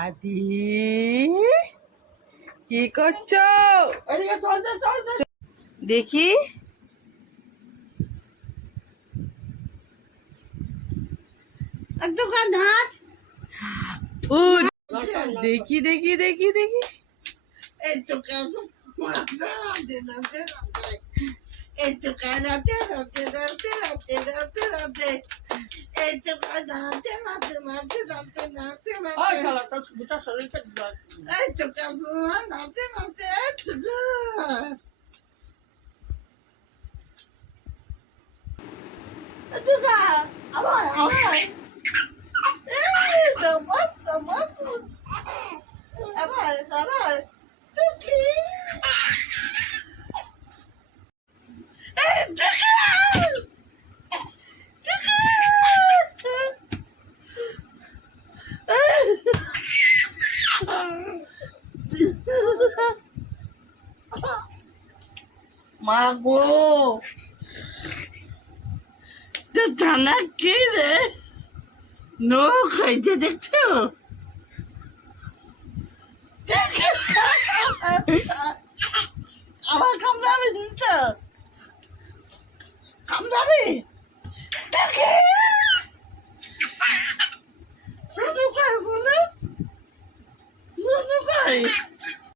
আদি কি করছো? দেখি একটু হাত ও দেখি দেখি দেখি দেখি একটু কাজ একটু কানাতে রাতে রাতে রাতে রাতে রাতে একটু কানাতে রাতে রাতে রাতে রাতে রাতে একটু কাজ রাতে রাতে একটু একটু আবার আবার এই তো মস্ত মস্ত আবার আবার টুকি মা গো ঠান্ডা কে রে নখ হয়েছে দেখছো আমার কামড়াবি তো কামড়াবি